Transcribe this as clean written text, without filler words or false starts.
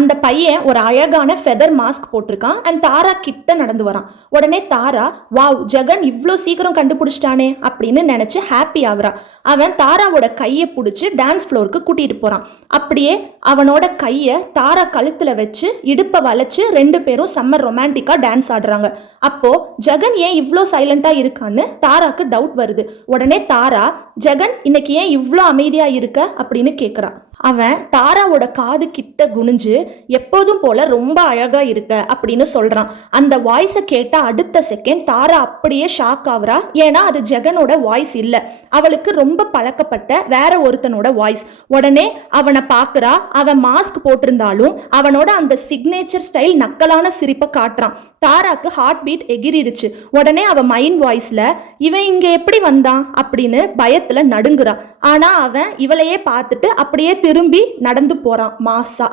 அந்த பையன் ஒரு அழகான ஃபெதர் மாஸ்க் போட்டிருக்கான் அண்ட் தாரா கிட்ட நடந்து வரான். உடனே தாரா, வாவ் ஜெகன் இவ்வளோ சீக்கிரம் கண்டுபிடிச்சிட்டானே அப்படின்னு நினைச்சு ஹாப்பி ஆகுறா. அவன் தாராவோட கையை பிடிச்சி டான்ஸ் ஃப்ளோருக்கு கூட்டிட்டு போறான். அப்படியே அவனோட கையை தாரா கழுத்துல வச்சு இடுப்பை வளைச்சு 2 பேரும் செம்ம ரொமான்டிக்கா டான்ஸ் ஆடுறாங்க. அப்போ ஜெகன் ஏன் இவ்வளோ சைலண்டா இருக்கான்னு தாராக்கு டவுட் வருது. உடனே தாரா, ஜெகன் இன்னைக்கு ஏன் இவ்வளோ அமைதியா இருக்க அப்படின்னு கேட்குறா. அவன் தாராவோட காது கிட்ட குனிஞ்சு எப்போதும் போல ரொம்ப அழகா இருக்க அப்படின்னு சொல்றான். அந்த வாய்ஸை கேட்ட அடுத்த செகண்ட் தாரா அப்படியே ஷாக் ஆகுறா. ஏன்னா அது ஜெகனோட வாய்ஸ் இல்லை, அவளுக்கு ரொம்ப பழக்கப்பட்ட வேற ஒருத்தனோட வாய்ஸ். உடனே அவனை பார்க்குறா. அவன் மாஸ்க் போட்டிருந்தாலும் அவனோட அந்த சிக்னேச்சர் ஸ்டைல் நக்கலான சிரிப்பை காட்டுறான். தாராக்கு ஹார்ட் பீட் எகிரிருச்சு. உடனே அவன் மைண்ட் வாய்ஸ்ல, இவன் இங்க எப்படி வந்தான் அப்படின்னு பயத்துல நடுங்குறான். ஆனா அவன் இவளையே பார்த்துட்டு அப்படியே திரும்பி நடந்து போறான் மாசா.